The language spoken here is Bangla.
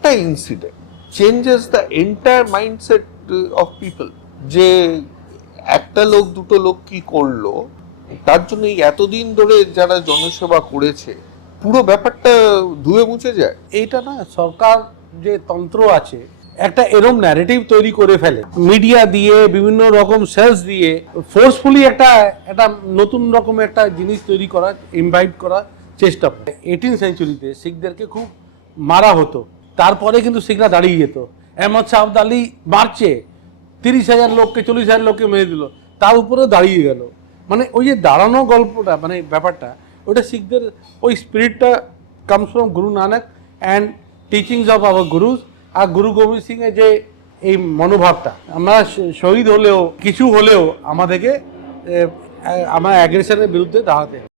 একটা incident changes the entire mindset of people. যে একটা লোক দুটো লোক কি করলো তার জন্য এতদিন ধরে যারা জনসেবা করেছে পুরো ব্যাপারটা ধুয়ে মুছে যায়। এইটা না সরকার যে তন্ত্র আছে একটা এরম ন্যারেটিভ তৈরি করে ফেলে মিডিয়া দিয়ে বিভিন্ন রকম সেলস দিয়ে ফোর্সফুলি একটা নতুন রকম একটা জিনিস তৈরি করার ইনভাইট করার চেষ্টা করে। 18 সেঞ্চুরিতে শিখদেরকে খুব মারা হতো, তারপরে কিন্তু শিখরা দাঁড়িয়ে যেত। আহমদ শাহ আলী মারছে 30,000 লোককে 40,000 লোককে মেরে দিল, তার উপরেও দাঁড়িয়ে গেল। মানে ওই যে দাঁড়ানো গল্পটা মানে ব্যাপারটা ওটা শিখদের ওই স্পিরিটটা comes from Guru Nanak and teachings of our gurus. আর গুরু গোবিন্দ সিং এর যে এই মনোভাবটা, আমরা শহীদ হলেও কিছু হলেও আমাদেরকে আমার অ্যাগ্রেশনের বিরুদ্ধে দাঁড়াতে হবে।